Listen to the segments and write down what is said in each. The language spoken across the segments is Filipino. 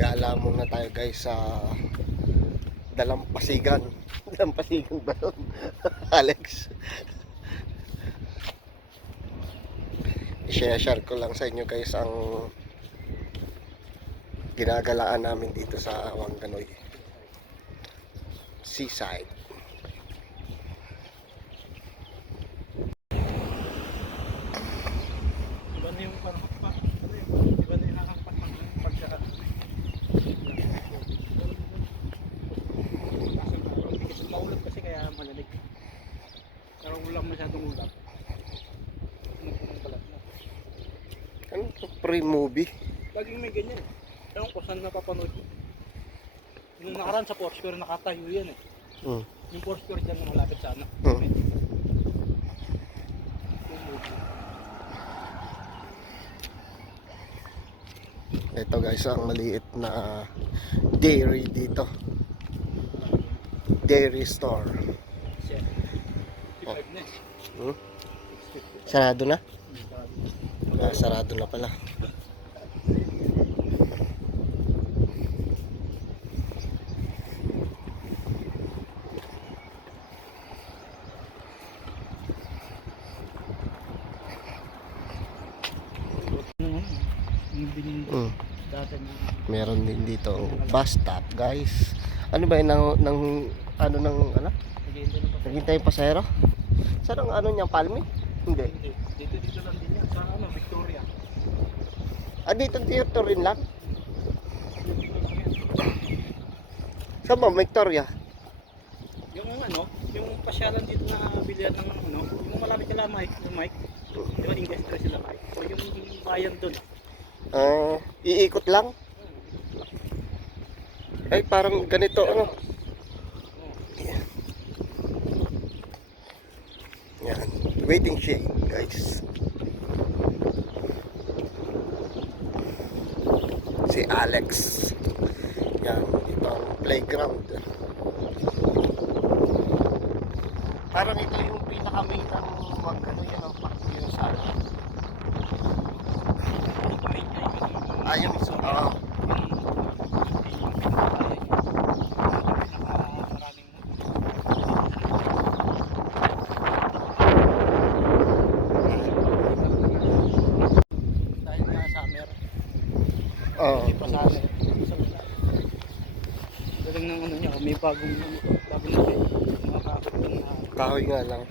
Gala muna tayo guys sa Dalampasigan. Dalampasigan ba yun? Alex. I-share ko lang sa inyo guys ang ginagalaan namin dito sa Wangganoy Seaside. Iba na yung parang iba na yung nakakpak ng pagka maulap kasi kaya malalig. Pero walang masyadong ulap. Ano to? Pre-movie? Laging may ganyan. Ewan ko saan napapanood yun. Yung nakaraan sa Foursquare nakatayo yan eh. Yung Foursquare dyan na malapit sa anak. Ito guys ang maliit na dairy dito. Dairy store. Oh. Sarado na? Sarado na pala. Meron din dito bus stop guys. Ano ba yun ng naghintay yung pasahero? Saan ang ano niyang Palmi? Hindi. Dito lang din yan sa Victoria. Dito rin lang. Saan ba Victoria? Yung pasyalan dito na bilihan ng yung malapit sila Mike, di ba industry sila Mike? O yung bayan doon. Iikot lang. Ay parang ganito ano. Yan, waiting shade guys. Si Alex. Yan, ito ang playground. Parang ito yung pinaka-main ng Wangganoy yan ang park yun sa yung iso. Dahil nga summer. Hindi pa summer. Galing ng niya, may bagong kahoy nga lang.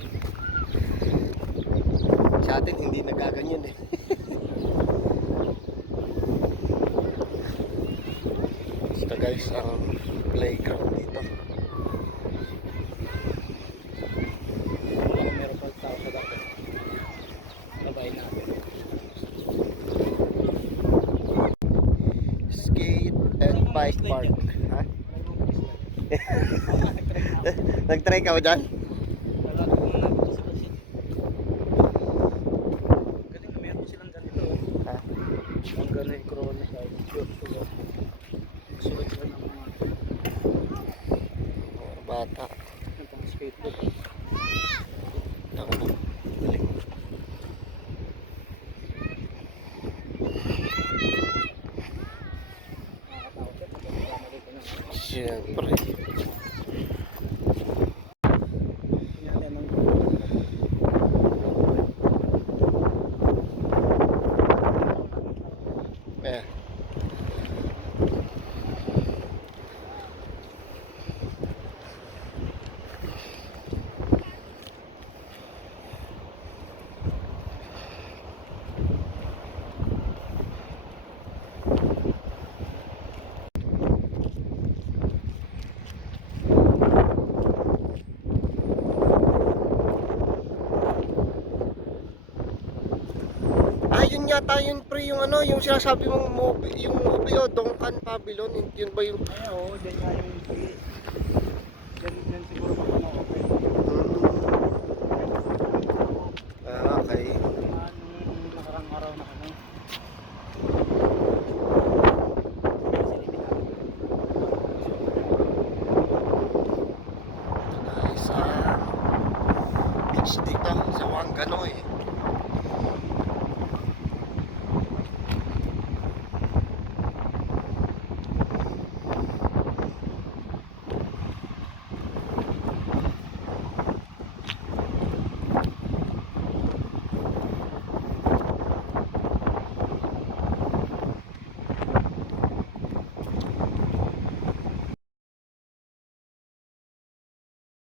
Sa atin hindi nagaganyan eh. Ito guys ang playground dito. Meron pa tao sa dati. Nabayin natin. Skate and bike park. Ha? Nag-try ka ba dyan? Galing na meron silang ganito. Ha? Ang ganay corona guys. Sulat sila ng mga Bata. pang skateboard. Galing. Siyempre. Eh. Yun yata yun pre yung yung sinasabi mong movie, yung movie Dongkan Pavilion, yun ba yung Oo, dyan nga yung yan siguro mapanood.